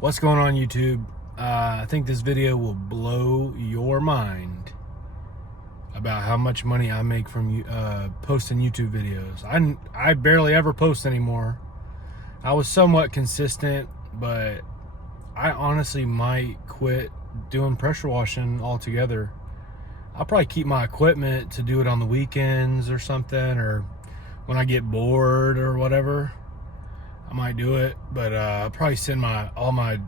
What's going on, YouTube? I think this video will blow your mind about how much money I make from posting YouTube videos. I barely ever post anymore. I was somewhat consistent, but I honestly might quit doing pressure washing altogether. I'll probably keep my equipment to do it on the weekends or something, or when I get bored or whatever. I might do it, but I'll probably send like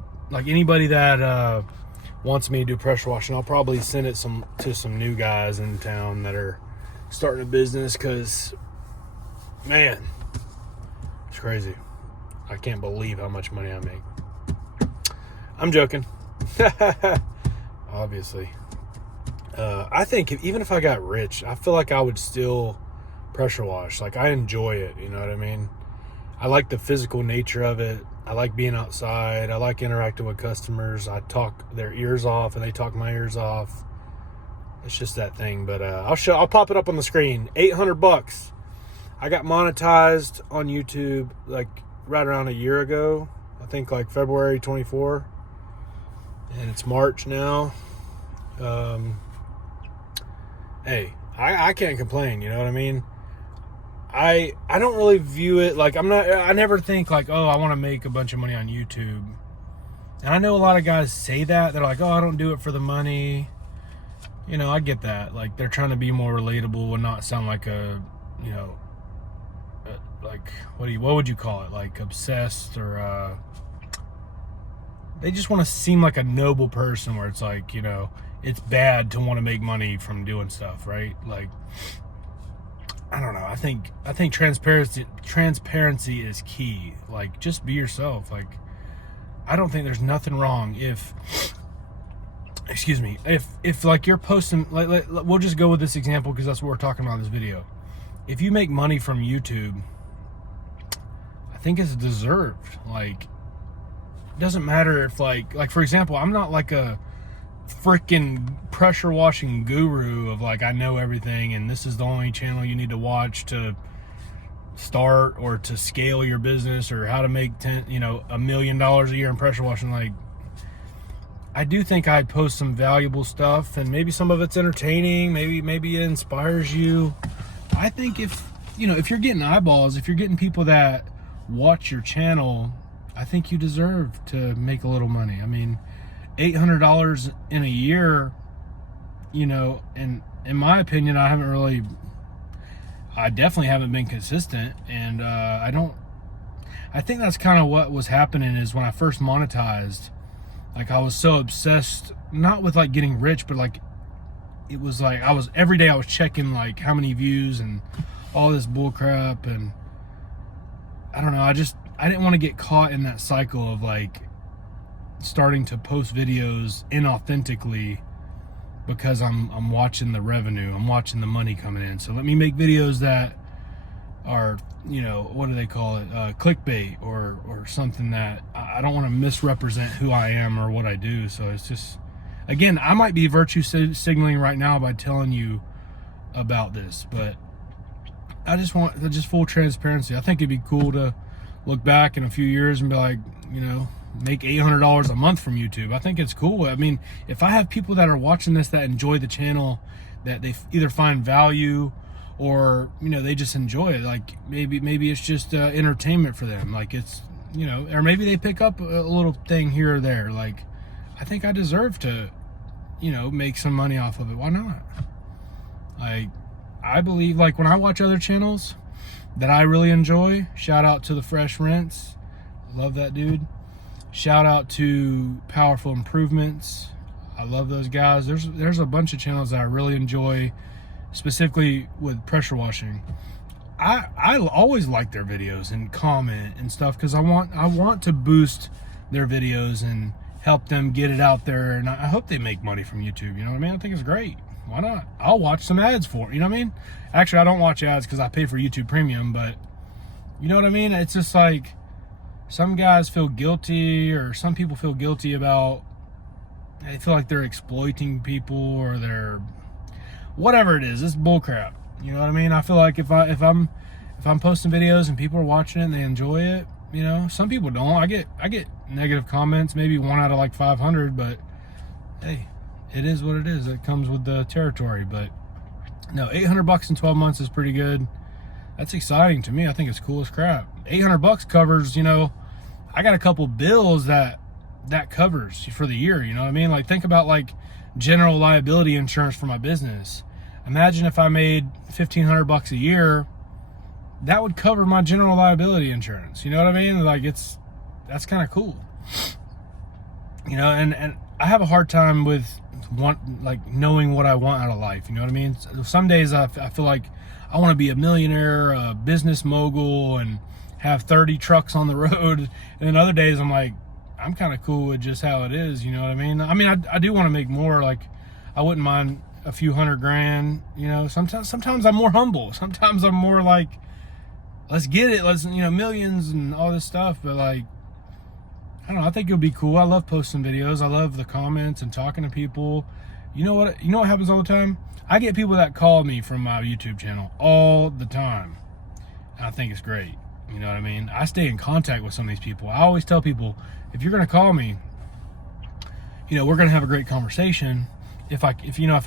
anybody that wants me to do pressure washing, I'll probably send it to some new guys in town that are starting a business, because man, it's crazy. I can't believe how much money I make. I'm joking. Obviously. I think even if I got rich, I feel like I would still pressure wash. Like, I enjoy it, you know what I mean? I like the physical nature of it. I like being outside. I like interacting with customers. I talk their ears off and they talk my ears off. It's just that thing. But I'll pop it up on the screen. $800. I got monetized on YouTube like right around a year ago. I think like February 24. And it's March now. Hey, I can't complain, you know what I mean? I don't really view it like, I never think like, oh, I want to make a bunch of money on YouTube. And I know a lot of guys say that. They're like, oh, I don't do it for the money. You know, I get that. Like, they're trying to be more relatable and not sound like like, what would you call it? Like obsessed, or they just want to seem like a noble person, where it's like, you know, it's bad to want to make money from doing stuff, right? Like, I don't know. I think transparency is key. Like, just be yourself. Like, I don't think there's nothing wrong if like you're posting, like we'll just go with this example because that's what we're talking about in this video. If you make money from YouTube, I think it's deserved. Like, it doesn't matter if like for example, I'm not like a freaking pressure washing guru of like, I know everything and this is the only channel you need to watch to start or to scale your business, or how to make $1 million a year in pressure washing. Like, I do think I'd post some valuable stuff, and maybe some of it's entertaining, maybe it inspires you. I think if you're getting eyeballs, if you're getting people that watch your channel, I think you deserve to make a little money. I mean, $800 in a year, and in my opinion, I definitely haven't been consistent. And I think that's kind of what was happening is when I first monetized, like, I was so obsessed, not with like getting rich, but like, it was like, every day I was checking like how many views and all this bull crap. And I don't know, I didn't want to get caught in that cycle of like starting to post videos inauthentically, because I'm watching the revenue, I'm watching the money coming in. So let me make videos that are, what do they call it, clickbait or something that I don't want to misrepresent who I am or what I do. So it's just, again, I might be virtue signaling right now by telling you about this, but I just want full transparency. I think it'd be cool to look back in a few years and be like, make $800 a month from YouTube. I think it's cool. I mean, if I have people that are watching this that enjoy the channel, that they either find value or, they just enjoy it. Like, maybe it's just entertainment for them. Like, it's, or maybe they pick up a little thing here or there. Like, I think I deserve to, make some money off of it. Why not? Like, I believe, like, when I watch other channels that I really enjoy, shout out to the Fresh Rinse. Love that dude. Shout out to Powerful Improvements. I love those guys. There's a bunch of channels that I really enjoy, specifically with pressure washing. I always like their videos and comment and stuff, because I want to boost their videos and help them get it out there, and I hope they make money from YouTube. You know what I mean? I think it's great. Why not? I'll watch some ads for it. You know what I mean? Actually, I don't watch ads because I pay for YouTube Premium, but you know what I mean? It's just like, some guys feel guilty, or some people feel guilty about, they feel like they're exploiting people, or they're, whatever it is, it's bullcrap. You know what I mean? I feel like if I'm posting videos and people are watching it and they enjoy it, some people don't. I get negative comments, maybe 1 out of like 500, but hey, it is what it is. It comes with the territory. But no, $800 in 12 months is pretty good. That's exciting to me. I think it's cool as crap. $800 covers, you know, I got a couple bills that covers for the year, you know what I mean? Like, think about like general liability insurance for my business. Imagine if I made $1,500 a year, that would cover my general liability insurance. You know what I mean? Like, that's kind of cool. You know, and I have a hard time with knowing what I want out of life. You know what I mean? Some days I feel like I want to be a millionaire, a business mogul, and have 30 trucks on the road. And then other days I'm like, I'm kind of cool with just how it is. You know what I mean? I do want to make more. Like, I wouldn't mind a few $100,000. You know, sometimes I'm more humble. Sometimes I'm more like, let's get it. Let's, you know, millions and all this stuff. But like, I don't know. I think it'll be cool. I love posting videos. I love the comments and talking to people. You know what happens all the time? I get people that call me from my YouTube channel all the time. And I think it's great. You know what I mean? I stay in contact with some of these people. I always tell people, if you're going to call me, you know, we're going to have a great conversation. If I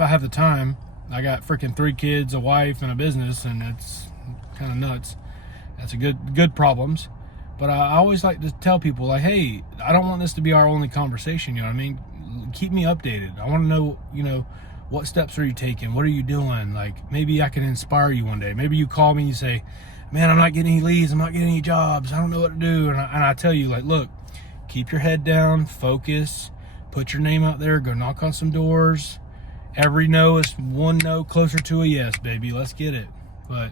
have the time. I got freaking 3 kids, a wife, and a business, and it's kind of nuts. That's a good problems. But I always like to tell people, like, hey, I don't want this to be our only conversation. You know what I mean? Keep me updated. I want to know, you know, what steps are you taking? What are you doing? Like, maybe I can inspire you one day. Maybe you call me and you say, man, I'm not getting any leads. I'm not getting any jobs. I don't know what to do. And I tell you, like, look, keep your head down, focus, put your name out there, go knock on some doors. Every no is one no closer to a yes, baby. Let's get it. But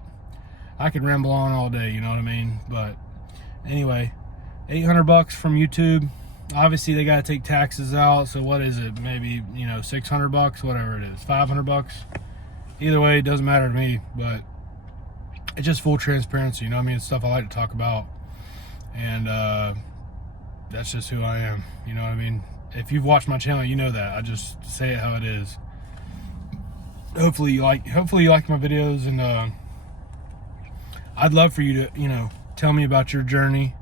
I could ramble on all day, you know what I mean? But anyway, $800 from YouTube. Obviously, they got to take taxes out. So what is it? Maybe, you know, $600, whatever it is, $500. Either way, it doesn't matter to me. But it's just full transparency. You know what I mean? It's stuff I like to talk about. And that's just who I am. You know what I mean? If you've watched my channel, you know that. I just say it how it is. Hopefully you like my videos, and I'd love for you to, you know, tell me about your journey.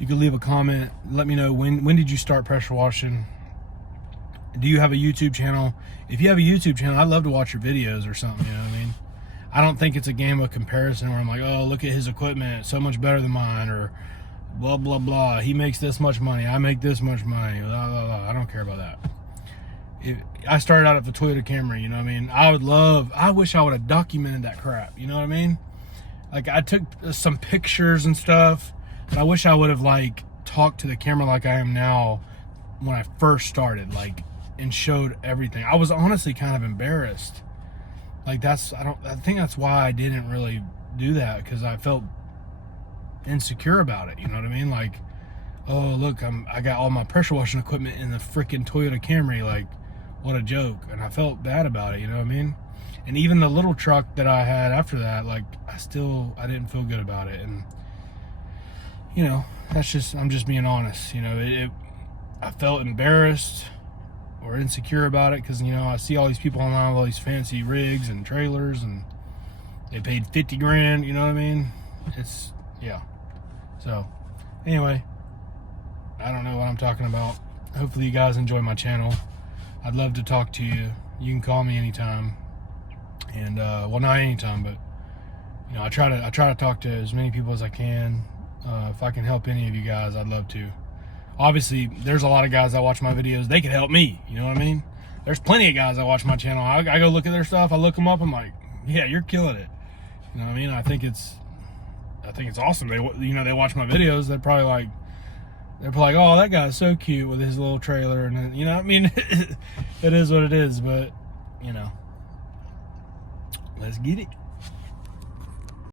You could leave a comment. Let me know when did you start pressure washing? Do you have a YouTube channel? If you have a YouTube channel, I'd love to watch your videos or something, you know what I mean? I don't think it's a game of comparison where I'm like, oh, look at his equipment, it's so much better than mine, or blah, blah, blah. He makes this much money, I make this much money, blah, blah, blah. I don't care about that. I started out at the Toyota Camry, you know what I mean? I wish I would have documented that crap, you know what I mean? Like, I took some pictures and stuff, but I wish I would have, like, talked to the camera like I am now when I first started, like, and showed everything. I was honestly kind of embarrassed. Like, I think that's why I didn't really do that, because I felt insecure about it, you know what I mean? Like, oh, look, I got all my pressure washing equipment in the freaking Toyota Camry, like, what a joke. And I felt bad about it, you know what I mean? And even the little truck that I had after that, like, I didn't feel good about it. And, you know, I'm just being honest. You know, I felt embarrassed or insecure about it, because, you know, I see all these people online with all these fancy rigs and trailers, and they paid 50 grand, you know what I mean? Yeah. So, anyway, I don't know what I'm talking about. Hopefully you guys enjoy my channel. I'd love to talk to you. You can call me anytime. And, well, not anytime, but, you know, I try to talk to as many people as I can. If I can help any of you guys, I'd love to. Obviously, there's a lot of guys that watch my videos. They can help me, you know what I mean? There's plenty of guys that watch my channel. I go look at their stuff. I look them up. I'm like, yeah, you're killing it. You know what I mean? I think it's awesome. They watch my videos. They're probably like, oh, that guy's so cute with his little trailer. And then, you know what I mean? It is what it is, but, you know, let's get it.